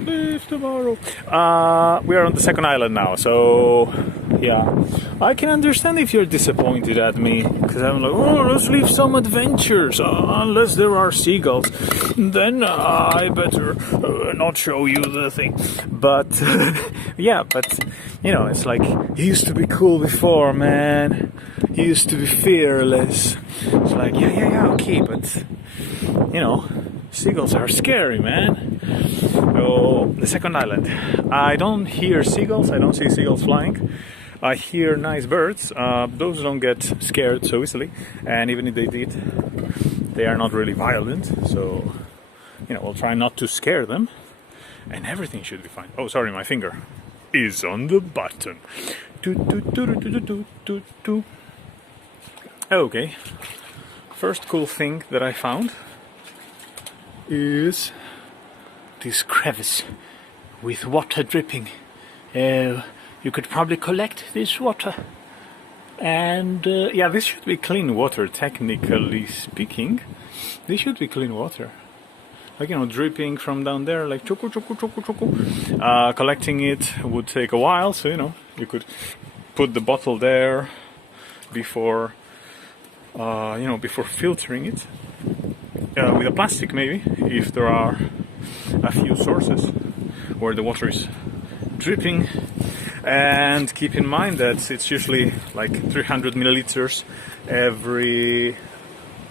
Leave tomorrow. We are on the second island now, so yeah, I can understand if you're disappointed at me, because I'm like, oh, let's leave some adventures, unless there are seagulls, then I better not show you the thing. But yeah, but you know, it's like, he used to be cool before, man. He used to be fearless. It's like, yeah, okay, but you know, seagulls are scary, man. So, the second island. I don't hear seagulls, I don't see seagulls flying. I hear nice birds. Those don't get scared so easily, and even if they did, they are not really violent. So, you know, we'll try not to scare them, and everything should be fine. Oh, sorry, my finger is on the button. Okay. First cool thing that I found is this crevice with water dripping. You could probably collect this water, and yeah, this should be clean water, technically speaking. This should be clean water, like, you know, dripping from down there, like choco choco choco choco. Collecting it would take a while, so you know, you could put the bottle there before before filtering it with a plastic, maybe, if there are a few sources where the water is dripping. And keep in mind that it's usually like 300 milliliters every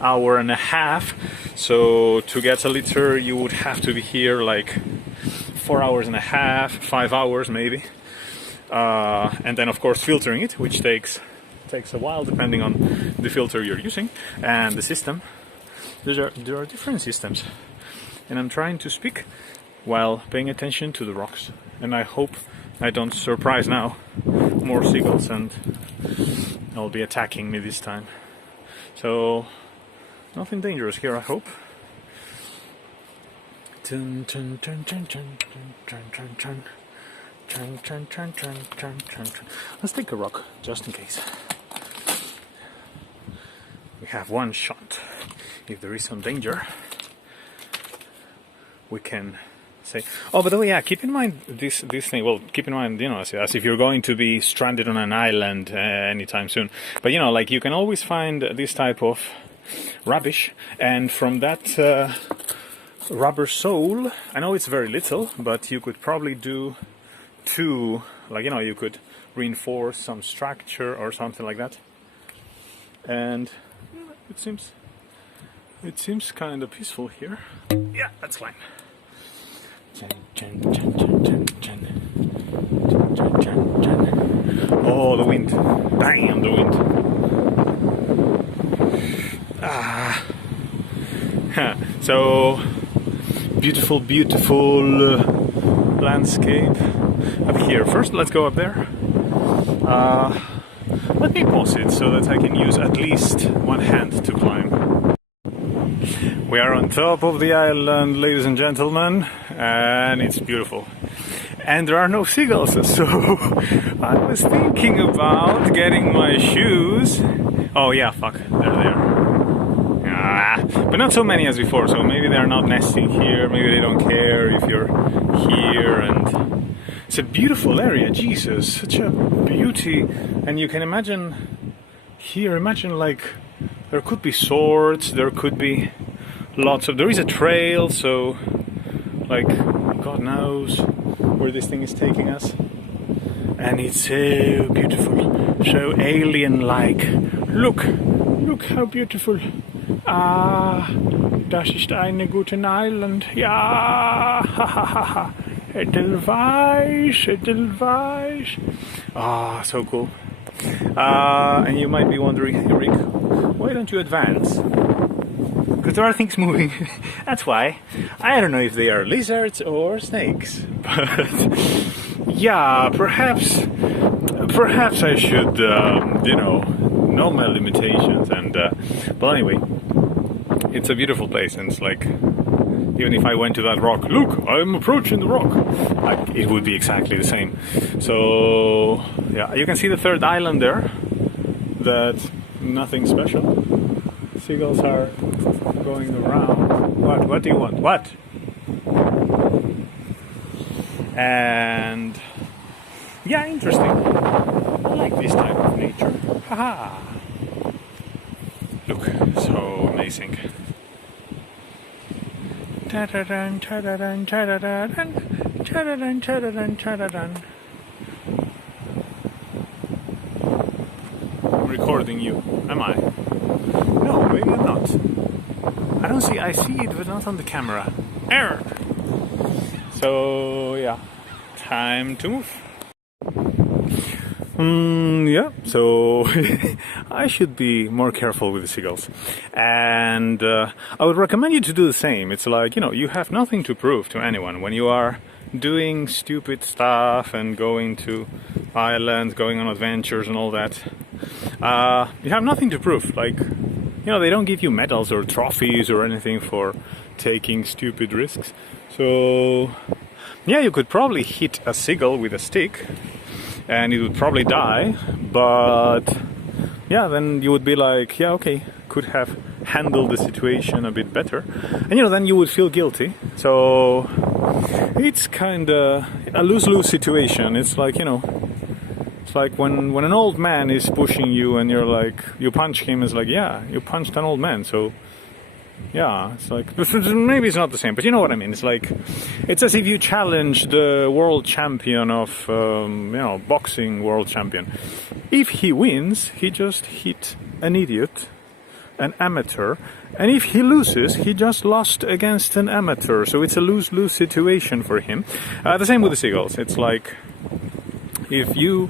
hour and a half. So to get a liter, you would have to be here like 4 hours and a half, 5 hours maybe. And then of course filtering it, which takes a while depending on the filter you're using and the system. There are different systems, and I'm trying to speak while paying attention to the rocks, and I hope I don't surprise now more seagulls and they'll be attacking me this time. So nothing dangerous here, I hope. Let's take a rock just in case. We have one shot. If there is some danger, we can say. Oh, by the way, yeah, keep in mind this thing. Well, keep in mind, you know, as if you're going to be stranded on an island anytime soon. But you know, like, you can always find this type of rubbish, and from that rubber sole, I know it's very little, but you could probably do two. Like, you know, you could reinforce some structure or something like that, and it seems kind of peaceful here. Yeah, that's fine. Oh, the wind. Bam, the wind. So, beautiful, beautiful landscape up here. First, let's go up there. Let me pause it so that I can use at least one hand to climb. We are on top of the island, ladies and gentlemen, and it's beautiful. And there are no seagulls, so I was thinking about getting my shoes. Oh yeah, fuck, they're there. But not so many as before, so maybe they're not nesting here, maybe they don't care if you're here, and it's a beautiful area, Jesus, such a beauty. And you can imagine here, like, there could be swords, there could be there is a trail, so like, God knows where this thing is taking us. And it's so beautiful, so alien-like. Look how beautiful. Das ist eine gute Island. Ja, hahaha. Edelweiss. So cool. And you might be wondering, hey Rick, why don't you advance? Because there are things moving. That's why. I don't know if they are lizards or snakes, but yeah, perhaps I should, know my limitations. And but anyway, it's a beautiful place, and it's like, even if I went to that rock, look, I'm approaching the rock, it would be exactly the same. So yeah, you can see the third island there. That's nothing special. Seagulls are going around. What do you want? What? And yeah, interesting. I like this type of nature. Haha! Look, so amazing. Ta-da-dun, ta-da-dun, ta-da-dun, ta-da-dun, ta-da-dun, ta-da-dun. I'm recording you, am I? No, maybe I'm not. I see it, but not on the camera. Error! So, yeah. Time to move. Yeah, so I should be more careful with the seagulls. And I would recommend you to do the same. It's like, you have nothing to prove to anyone when you are doing stupid stuff and going to islands, going on adventures and all that. You have nothing to prove. Like, they don't give you medals or trophies or anything for taking stupid risks. So, yeah, you could probably hit a seagull with a stick and it would probably die, but yeah, then you would be like, yeah, okay, could have handled the situation a bit better, and then you would feel guilty. So it's kind of a lose-lose situation. It's like, it's like when an old man is pushing you and you're like, you punch him, it's like, yeah, you punched an old man, so yeah, it's like, maybe it's not the same, but you know what I mean. It's like, it's as if you challenge the world champion of, boxing world champion. If he wins, he just hit an idiot, an amateur, and if he loses, he just lost against an amateur. So it's a lose-lose situation for him. The same with the seagulls. It's like, if you,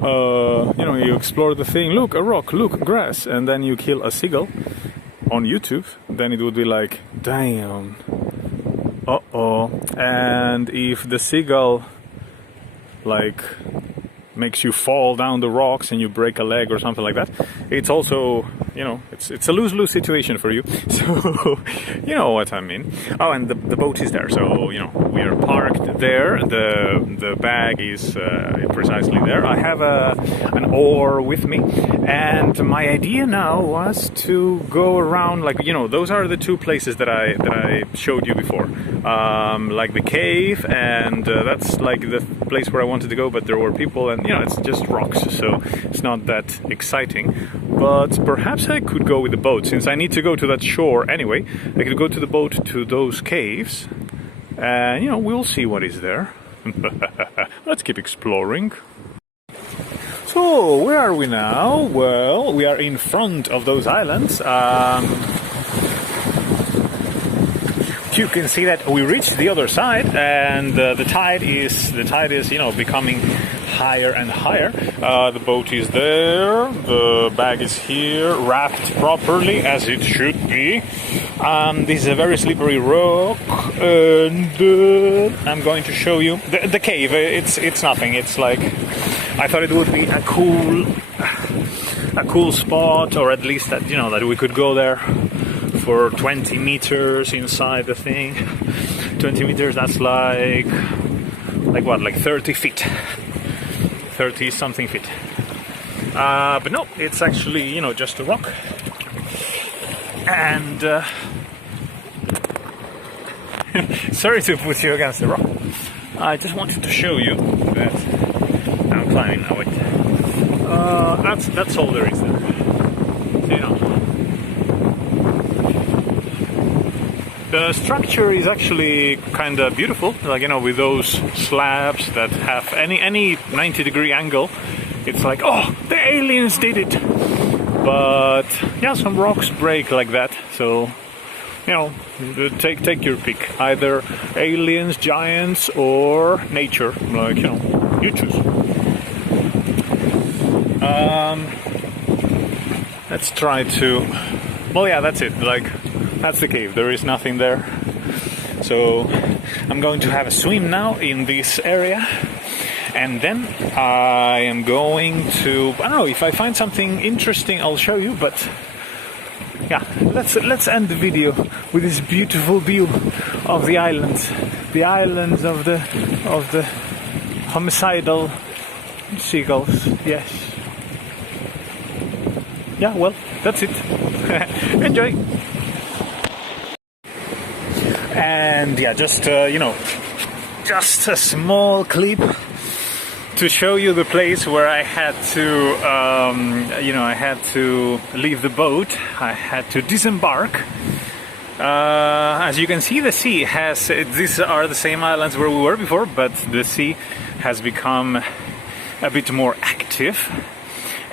you explore the thing, look, a rock, look, grass, and then you kill a seagull on YouTube, then it would be like, damn, uh-oh. And if the seagull like makes you fall down the rocks and you break a leg or something like that, it's also, it's a lose-lose situation for you. So, you know what I mean. Oh, and the boat is there, so, we are parked there. The bag is precisely there. I have an oar with me, and my idea now was to go around, like, those are the two places that I showed you before, like the cave, and that's like the place where I wanted to go, but there were people, and it's just rocks, so it's not that exciting. But perhaps I could go with the boat, since I need to go to that shore anyway. I could go to the boat to those caves, and we'll see what is there. Let's keep exploring. So, where are we now? Well, we are in front of those islands. You can see that we reached the other side, and the tide is becoming higher and higher. The boat is there, the bag is here, wrapped properly as it should be. This is a very slippery rock, and I'm going to show you the cave. It's nothing. It's like, I thought it would be a cool spot, or at least that that we could go there for 20 meters inside the thing. 20 meters, that's like what, like 30 feet, 30 something feet. But no, it's actually just a rock. And sorry to put you against the rock. I just wanted to show you that I'm climbing now. Wait, that's all there is there. So, the structure is actually kind of beautiful, like, with those slabs that have any 90-degree angle. It's like, oh, the aliens did it. But yeah, some rocks break like that, so take your pick. Either aliens, giants, or nature. Like, you choose. Let's try to. Well, yeah, that's it. Like, that's the cave. There is nothing there. So I'm going to have a swim now in this area, and then I am going to, I don't know, if I find something interesting I'll show you, but yeah, let's end the video with this beautiful view of the islands of the homicidal seagulls. Yes. Yeah, well, that's it. Enjoy. And yeah, just just a small clip to show you the place where I had to, I had to leave the boat. I had to disembark. As you can see, the sea has, these are the same islands where we were before, but the sea has become a bit more active.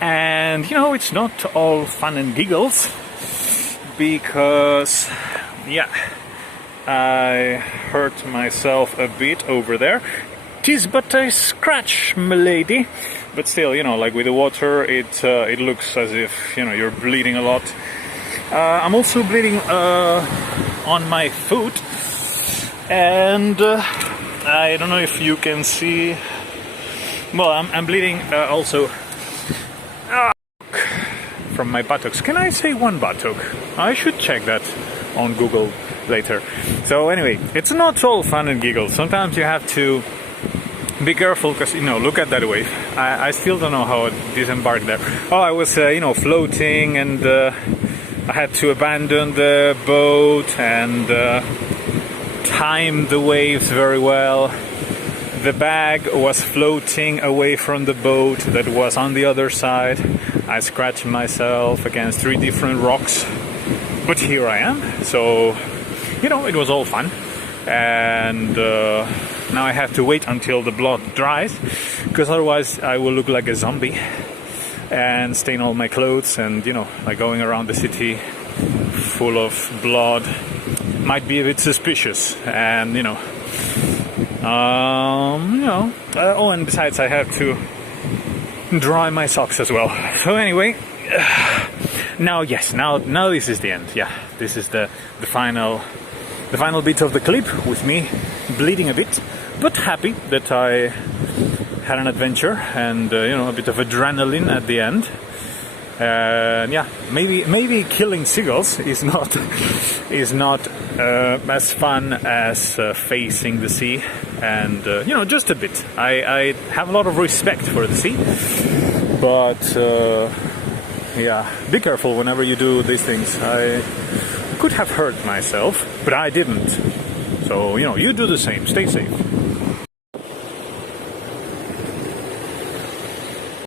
And, it's not all fun and giggles, because, yeah, I hurt myself a bit over there. 'Tis but a scratch, m'lady. But still, like with the water, it looks as if, you're bleeding a lot. I'm also bleeding on my foot, and I don't know if you can see. Well, I'm bleeding also from my buttocks. Can I say one buttock? I should check that on Google later. So anyway, it's not all fun and giggles. Sometimes you have to be careful, because look at that wave. I still don't know how I disembarked there. Oh, I was floating, and I had to abandon the boat and time the waves very well. The bag was floating away from the boat that was on the other side. I scratched myself against 3 different rocks, but here I am. So, it was all fun. And now I have to wait until the blood dries, because otherwise I will look like a zombie and stain all my clothes, and like going around the city full of blood might be a bit suspicious. And oh, and besides, I have to dry my socks as well. So anyway, now this is the end. Yeah, this is the final bit of the clip, with me bleeding a bit, but happy that I had an adventure, and a bit of adrenaline at the end. Yeah, maybe killing seagulls is not as fun as facing the sea, and just a bit. I have a lot of respect for the sea, but yeah, be careful whenever you do these things. I could have hurt myself, but I didn't. So you do the same. Stay safe.